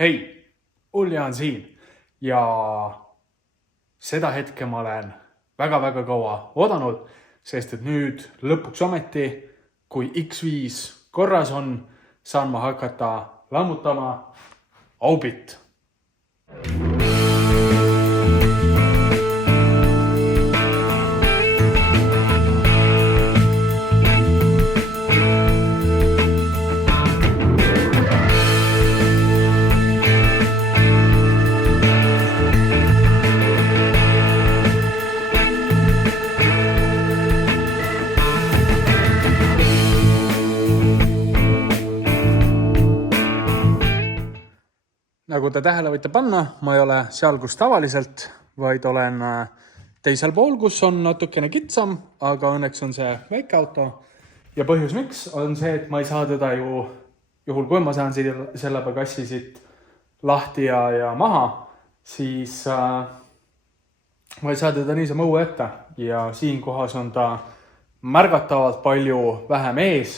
Hei, Ulja on siin ja seda hetke ma olen väga-väga kaua oodanud, sest et nüüd lõpuks ometi, kui X5 korras on, saan ma hakata lammutama Aubit. Nagu te tähele võite panna, ma ei ole seal, kus tavaliselt, vaid olen teisel pool, kus on natukene kitsam, aga õnneks on see väike auto. Ja põhjus miks on see, et ma ei saa teda juhul kui ma saan selle pagassi siit lahti ja maha, siis ma ei saa teda niisama õue ette. Ja siin kohas on ta märgatavalt palju vähem ees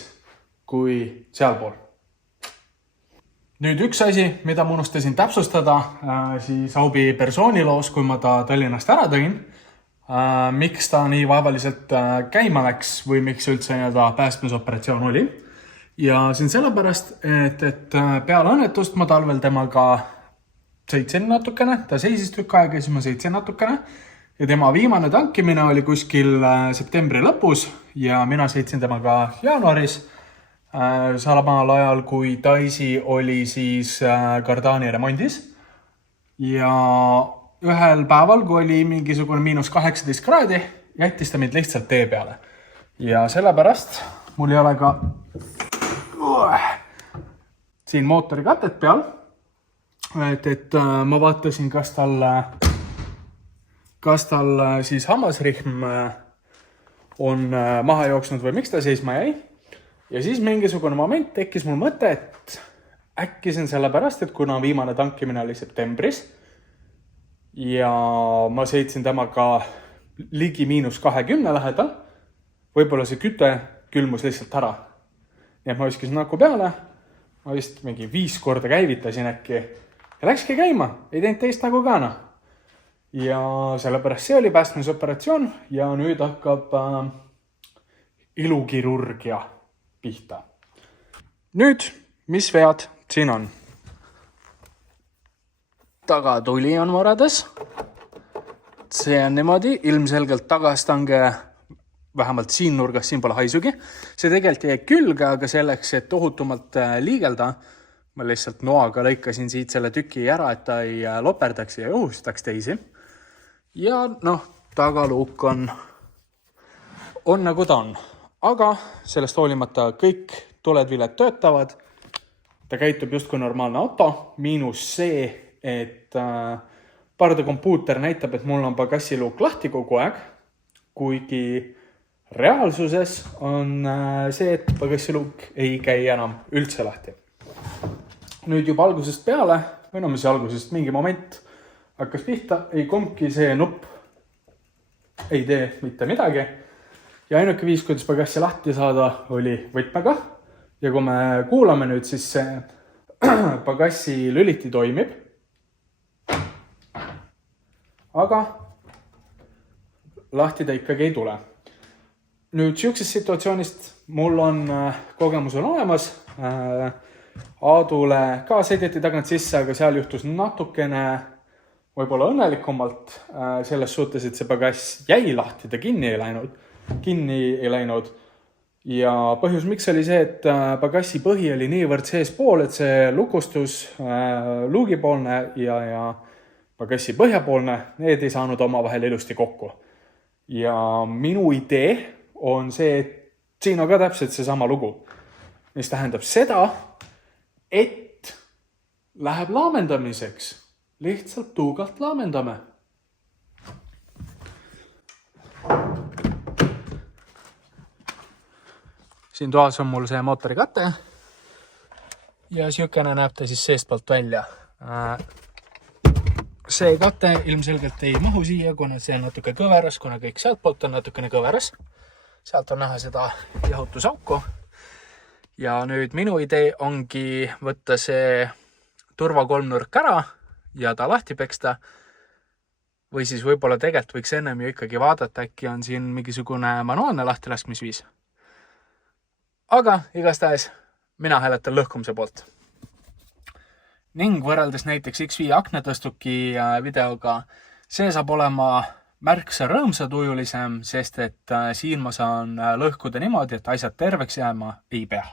kui sealpool. Nüüd üks asi, mida ma unustasin täpsustada, siis Aubi persooniloos, kui ma ta Tallinnast ära tõin, miks ta nii vaevaliselt käima läks või miks üldse päästmisoperatsioon oli. Ja siin sellepärast, et peale õnnetust ma talvel temaga sõitsin natukene, ta seisis tükk aega ja siis ma sõitsin natukene. Ja tema viimane tankimine oli kuskil septembri lõpus ja mina sõitsin temaga jaanuaris. Samal ajal, kui Daisy oli siis Cardani remondis ja ühel päeval, kui oli mingisugune -18 kraadi, jättis ta mind lihtsalt tee peale. Ja sellepärast mul ei ole ka siin mootori katet peal, et ma vaatasin, kas tal siis hammasrihm on maha jooksnud või miks ta seisma jäi. Ja siis mingisugune moment tekkis mul mõte, et äkki see on sellepärast, et kuna viimane tankimine oli septembris ja ma sõitsin temaga ligi -20 lähedal, võib-olla see küte külmus lihtsalt ära. Nii et ma viskasin aku peale, ma vist mingi 5 korda käivitasin äkki ja läkski käima, ei teinud teist nagu ka. Ja sellepärast see oli päästmisoperatsioon ja nüüd hakkab ilukirurgia pihta. Nüüd, mis vead siin on? Tagatuli on varades. See on niimoodi, ilmselgelt tagastange vähemalt siin nurgas, siin pole haisugi. See tegelikult jäi külge, aga selleks, et ohutumalt liigelda, ma lihtsalt noaga lõikasin siit selle tüki ära, et ta ei loperdaks ja õhustaks teisi. Ja tagaluuk on nagu ta on. Aga sellest hoolimata kõik tuled-viled töötavad. Ta käitub just kui normaalne auto, miinus see, et pardakompuuter näitab, et mul on pagassiluuk lahti kogu aeg, kuigi reaalsuses on see, et pagassiluuk ei käi enam üldse lahti. Nüüd juba algusest peale, või mis algusest mingi moment hakkas pihta, ei kumbki see nupp ei tee mitte midagi. Ja ainuke viis, kuidas pagassi lahti saada, oli võtmega. Ja kui me kuulame nüüd, siis see pagassi lüliti toimib. Aga lahti ta ikkagi ei tule. Nüüd siuksest situatsioonist mul on kogemus on olemas. Aadule ka sõideti tagant sisse, aga seal juhtus natukene võib-olla õnnelikumalt selles suhtes, et see pagass jäi lahti, ta kinni ei läinud. Ja põhjus miks oli see, et pagassi põhi oli niivõrd seespool, et see lukustus luugipoolne ja pagassi põhjapoolne, need ei saanud omavahel ilusti kokku. Ja minu idee on see, et siin on ka täpselt seesama lugu, mis tähendab seda, et läheb laamendamiseks. Lihtsalt tuugalt laamendame. Siin toas on mul see mootori kate ja siukene näeb ta siis seestpoolt välja. See kate ilmselgelt ei mahu siia, kuna see on natuke kõveras, kuna kõik sealtpoolt on natukene kõveras. Sealt on näha seda jahutusauku. Ja nüüd minu idee ongi võtta see turvakolmnurk ära ja ta lahti peksta. Või siis võib-olla tegelikult võiks ennem ju ikkagi vaadata, äkki on siin mingisugune manuaalne lahtilaskmisviis. Aga igastahes mina hääletan lõhkumise poolt. Ning võrreldes näiteks X5 aknatõstuki videoga, see saab olema märksa rõõmsatujulisem, sest et siin ma saan lõhkuda niimoodi, et asjad terveks jääma ei pea.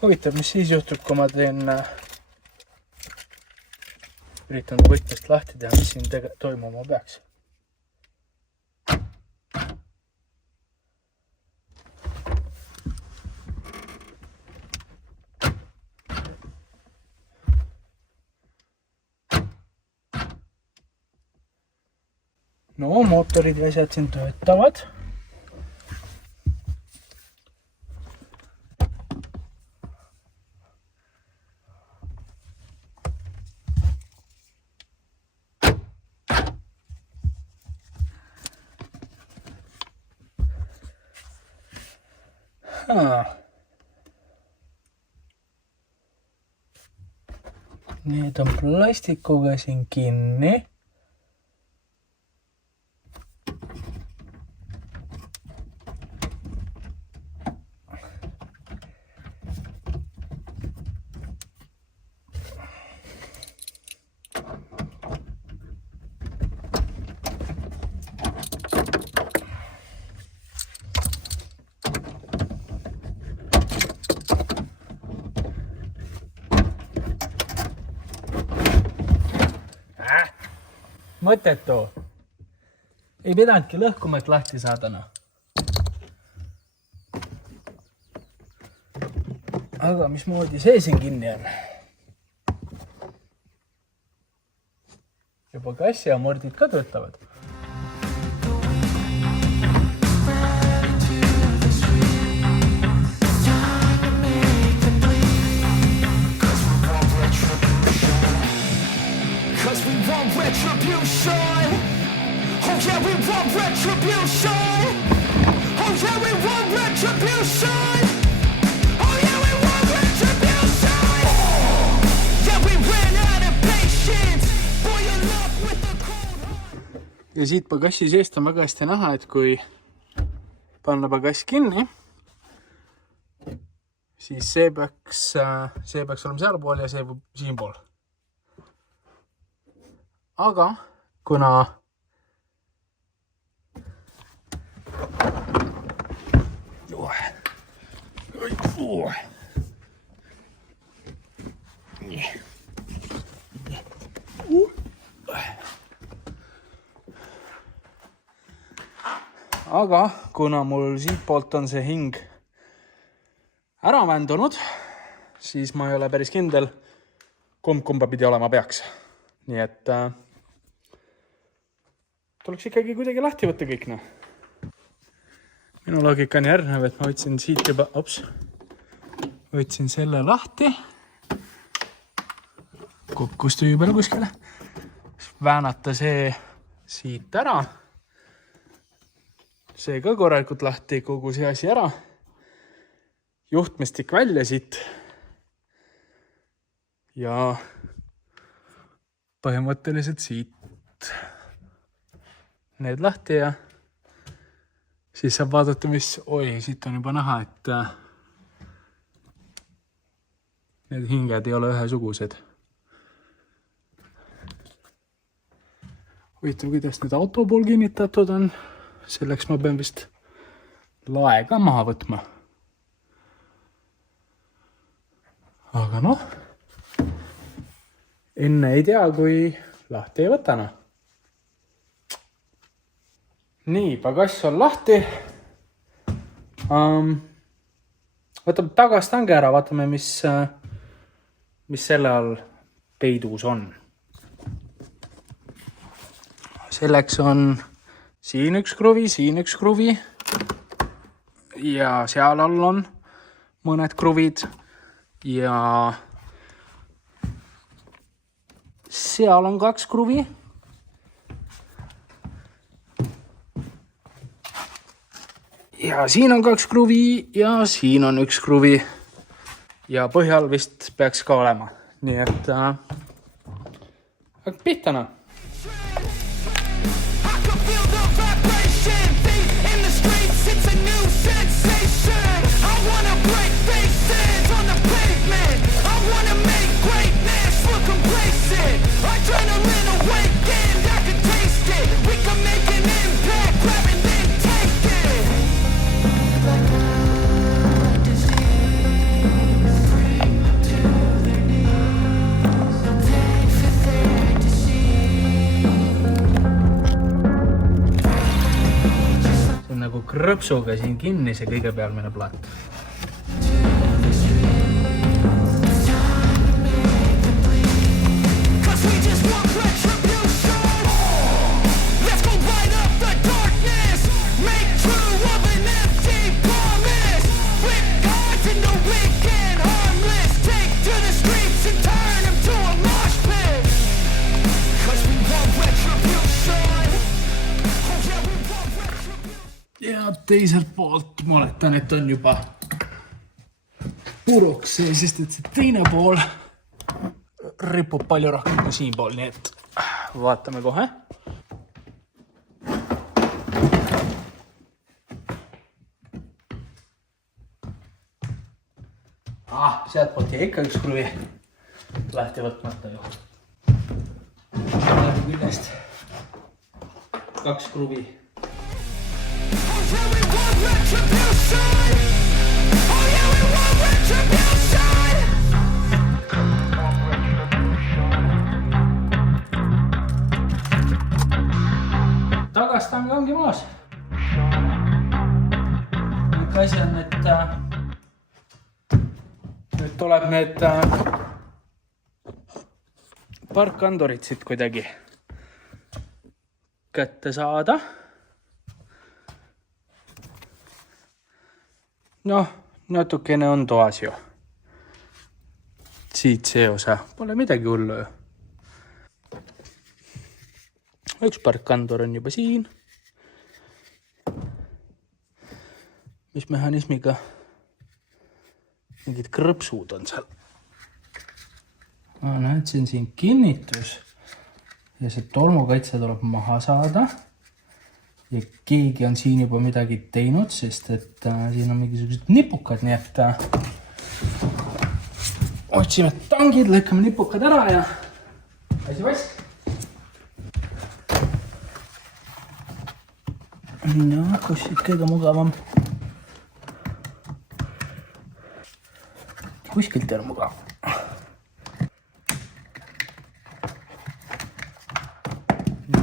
Huvitav, mis siis juhtub, kui ma üritan võtmest lahti teha, mis siin toimuma peaks. No, mootorid ja asjad siin töötavad. Need on plastikuga siin kinni. Mõtetu. Ei pidanudki lõhkuma, et lahti saadana. Aga mismoodi see siin kinni on? Juba kassi ja mordid ka töötavad. Retribution. Oh yeah, we want retribution. Oh yeah, we want retribution. Oh yeah, we want retribution. Yeah, we ran out of patience. Boy, you're love with the cold heart. Ja siit pagassi seest on väga hästi näha, et kui panna pagass kinni, siis see peaks olema sealpool ja see siinpool. Aga kuna mul siit poolt on see hing ära vändunud, siis ma ei ole päris kindel, kumba pidi olema peaks. Nii et tuleks ikkagi kuidagi lahti võtta kõik. Minu loogika on järgnev, et ma võtsin siit juba, võtsin selle lahti, kukkus tüü peale kuskile, väänata see siit ära, see ka korralikult lahti, kogu see asi ära, juhtmestik välja siit ja põhimõtteliselt siit need lahti ja siis saab vaadata, siit on juba näha, et need hinged ei ole ühesugused. Huvitav, kuidas nüüd auto pool kinnitatud on, selleks ma pean vist lae ka maha võtma. Aga noh, enne ei tea, kui lahti ei võtana. Nii, pagass on lahti. Võtame tagastange ära, vaatame, mis selle all peidus on. selleks on siin üks kruvi, siin üks kruvi ja seal all on mõned kruvid ja seal on 2 kruvi. Ja siin on 2 kruvi ja siin on 1 kruvi ja põhjal vist peaks ka olema. Nii et pihta noh. Nagu krõpsuga siin kinni see kõige pealmine plaat. Ja teiselt poolt ma oletan, et on juba puruks, sest et see teine pool ripub palju rohkem kui siin pool, nii et vaatame kohe. Sealt poolt jäi ikka 1 kruvi lahti võtmata ju. Läbi küljest 2 kruvi. Tagastanga ongi maas. Üks asi on, et nüüd tuleb need parkandurid siit kuidagi kätte saada. Noh, natukene on toas ju. Siit see osa. Pole midagi hullu ju. Üks parkkandur on juba siin. Mis mehhanismiga mingid krõpsud on seal. Näed, see on siin kinnitus. Ja see tolmukaitse tuleb maha saada. Ja keegi on siin juba midagi teinud, sest et siin on mingisugused nipukad, nii et otsime tangid, lõikame nipukad ära ja asi vask. No, kus siit kõige mugavam? Kuskilt ei ole mugav.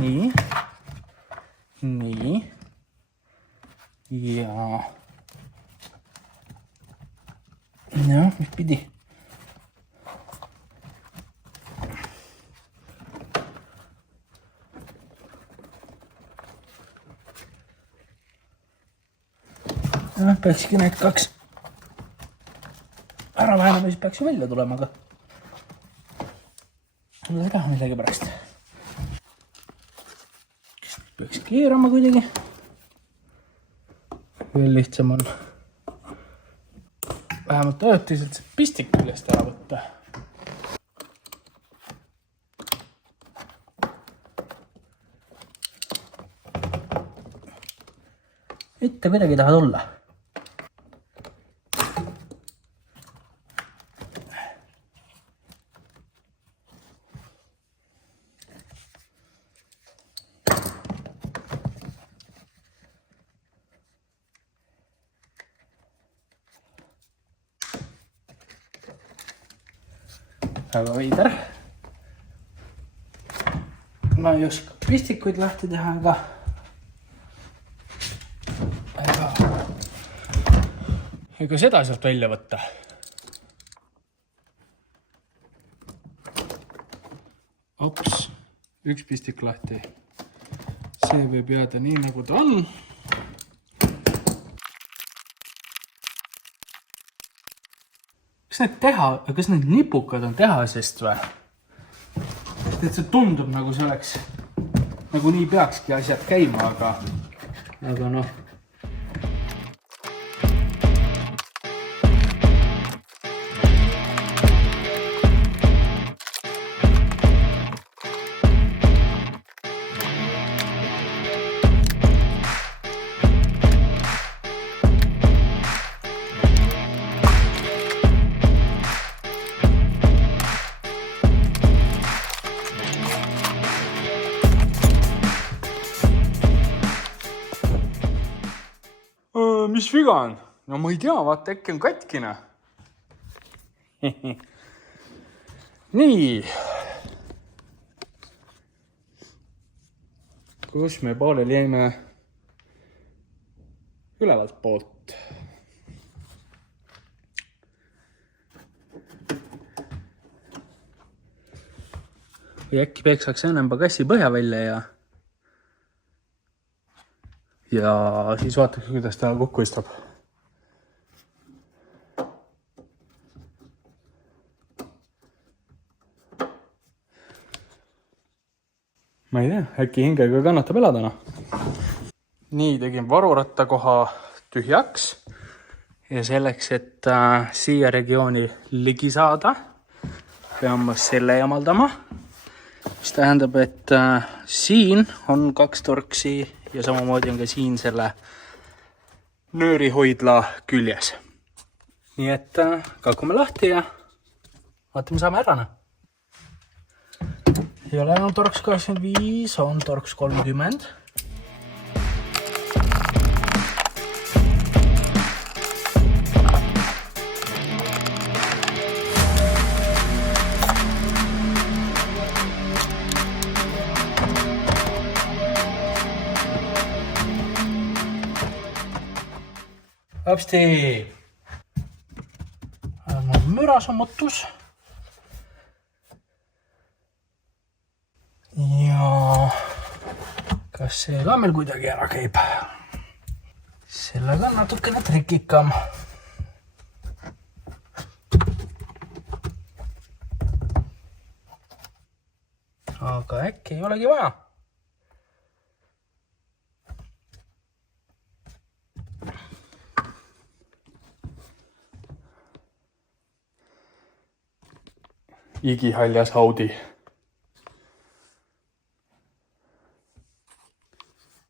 Nii. Nii. Ja. No, mis pidi? No, peakski need 2 ära vähenema, siis peaks ju välja tulema, aga mul ei taha millegi pärast. Peaks keerama kuidagi. Veel lihtsam on vähemalt ajutiselt see pistik küljest ära võtta. Mitte kuidagi taha tulla. Väga veider. Ma ei oska pistikuid lahti teha, ega seda sealt välja võtta. Ops, üks pistik lahti. see võib jääda nii, nagu ta on. Kas need nipukad on tehasest või? Et see tundub nagu see oleks, nagu nii peakski asjad käima, aga noh. Mis viga on? No ma ei tea, vaata, äkki on katkina. Nii. Kus me pooleli jäime? Ülevalt poolt. Või äkki peksaks ennem pagassi põhja välja ja siis vaataks, kuidas ta kokku istab. Ma ei tea, äkki hingega kannatab eladana. Nii, tegin varuratta koha tühjaks ja selleks, et siia regiooni ligi saada, pean ma selle jamaldama. Mis tähendab, et siin on 2 torksi ja samamoodi on ka siin selle nöörihoidla küljes. Nii et kakume lahti ja vaatame, saame ärana. Ei ole enam torks 25, on torks 30. Hopsti! Müra sammutus. Ja kas see ka meil kuidagi ära käib? Sellega on natukene trikikam. Aga äkki ei olegi vaja. Igihaljas Audi.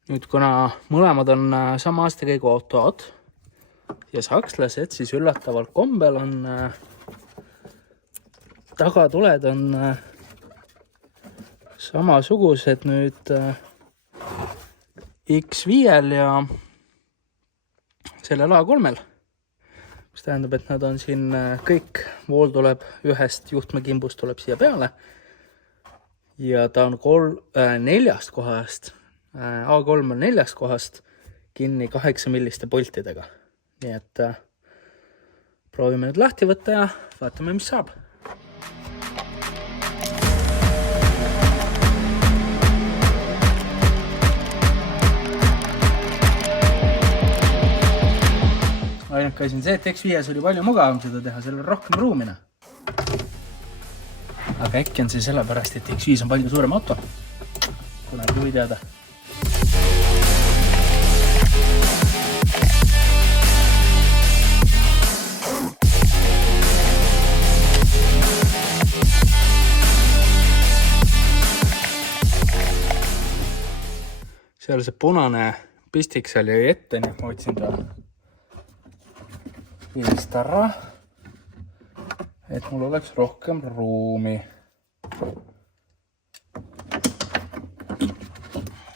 Nüüd, kuna mõlemad on sama aastakäigu autod ja sakslased, siis üllatavalt kombel on tagatuled on samasugused nüüd X5-l ja sellel A3-l. Mis tähendab, et nad on siin kõik, vool tuleb ühest juhtmekimbust tuleb siia peale ja ta on 4 kohast, A3 on 4 kohast kinni 8 milliste poltidega. Nii et proovime nüüd lahti võtta ja vaatame, mis saab. Ainuke asi on see, et X5-s oli palju mugavam seda teha, seal on rohkem ruumina. Aga äkki on see sellepärast, et X5 on palju suurem auto. Kuna ei või teada. Seal see punane pistik seal jäi ette, nii ma otsin ta viimist ära, et mul oleks rohkem ruumi.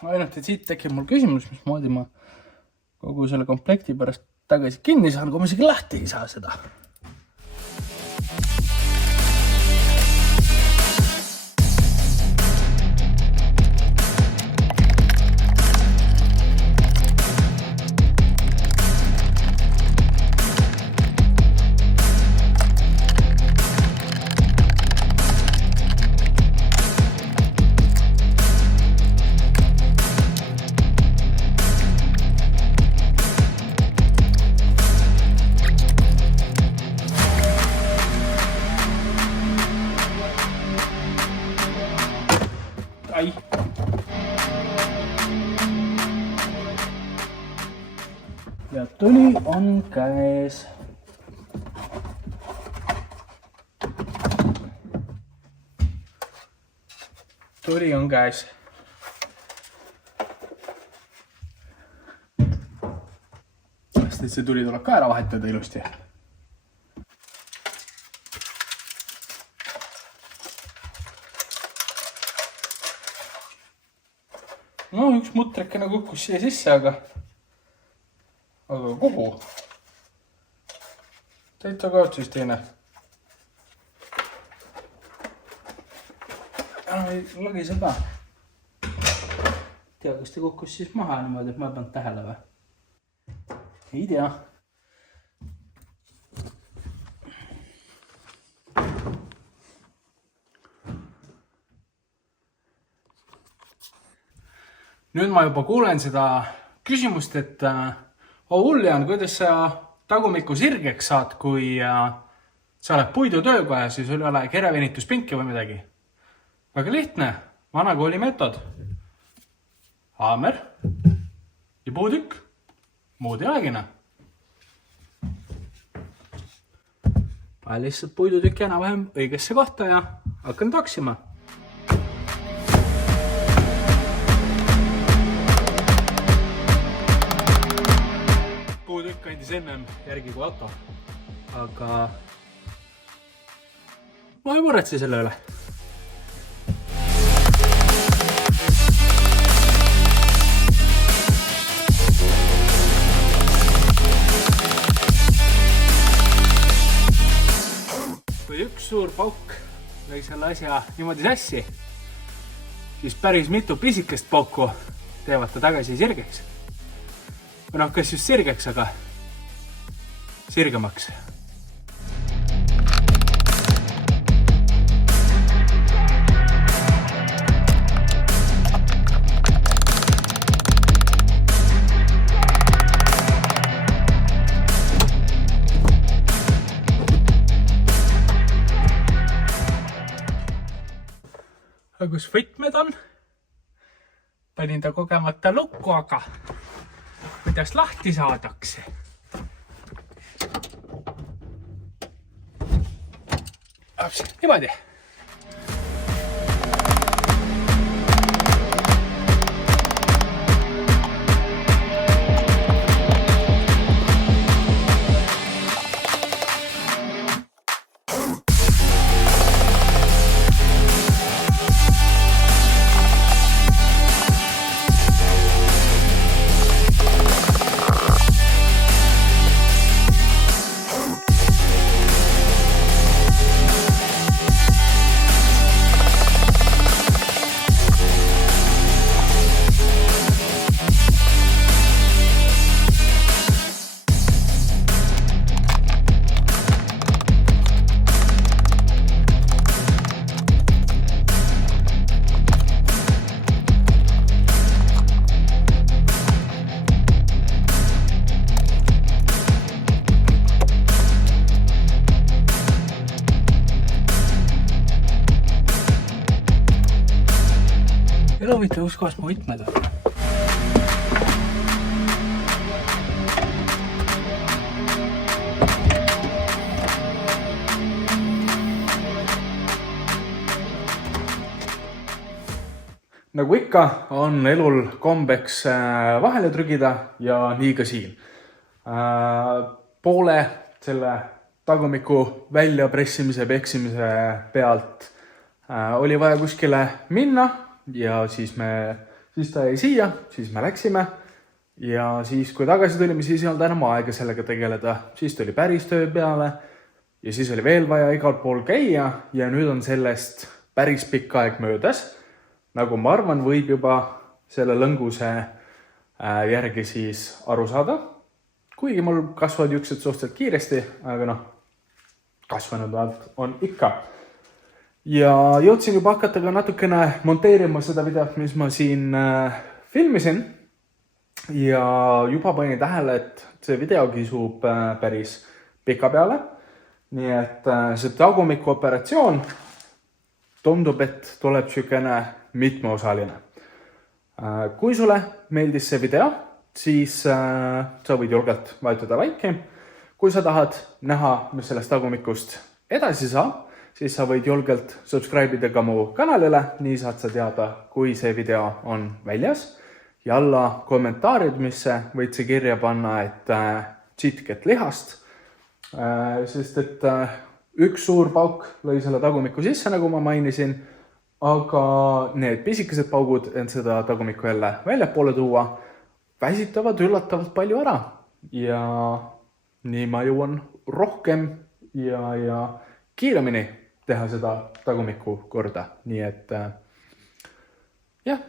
Ainult, et siit tekib mul küsimus, mismoodi ma kogu selle komplekti pärast tagasi kinni saan, kui ma isegi lahti ei saa seda. ja tuli on käes. Tuli on käes. Sest et see tuli tuleb ka ära vahetada ilusti. No üks mutrekene kukkus siia sisse, aga kogu. Täitsa kaotsis teine. Lagise ka. Tea, kas ta kukkus siis maha niimoodi, et ma ei pannud tähele või? Ei tea. Nüüd ma juba kuulen seda küsimust, et Uljan, kuidas sa tagumiku sirgeks saad, kui sa oled puidutöökojas ja sul ei ole kerevenituspinki või midagi? Väga lihtne, vanakooli meetod. Haamer ja puutükk, muud ei olegi. Panen lihtsalt puidutükki enam-vähem õigesse kohta ja hakkan toksima. Puutükk andis ennem järgi kui auto, aga ma ei muretse selle üle. Kui üks suur pauk lõi selle asja niimoodi sassi, siis päris mitu pisikest pauku teevad ta tagasi sirgeks. Või noh, kas just sirgeks, aga sirgemaks. Aga kus võtmed on? Panin ta kogemata lukku, aga kuidas lahti saadakse? Niimoodi. Elu huvitav, kus kohas mu võtmed on. Nagu ikka, on elul kombeks vahele trügida ja nii ka siin. Poole selle tagumiku väljapressimise, peksimise pealt oli vaja kuskile minna. Ja siis ta jäi siia, siis me läksime ja siis kui tagasi tulime, siis ei olnud enam aega sellega tegeleda. Siis tuli päris töö peale ja siis oli veel vaja igal pool käia ja nüüd on sellest päris pikk aeg möödas. Nagu ma arvan, võib juba selle lõnguse järgi siis aru saada. Kuigi mul kasvavad juuksed suhteliselt kiiresti, aga kasvanud on ikka. Ja jõudsin juba hakata ka natukene monteerima seda videot, mis ma siin filmisin. Ja juba panin tähele, et see video kisub päris pika peale. Nii et see tagumiku operatsioon tundub, et tuleb sükene mitmeosaline. Kui sulle meeldis see video, siis sa võid julgelt vajutada like'i. Kui sa tahad näha, mis sellest tagumikust edasi saab, siis sa võid julgelt subscribe ida ka mu kanalile, nii saad sa teada, kui see video on väljas. Ja alla kommentaaridmisse võid sa kirja panna, et chitket lihast, sest et üks suur pauk lõi selle tagumiku sisse, nagu ma mainisin, aga need pisikesed paugud, et seda tagumikku jälle väljapoole tuua, väsitavad üllatavalt palju ära. Ja nii ma jõuan rohkem ja kiiremini teha seda tagumikku korda. Nii et jah,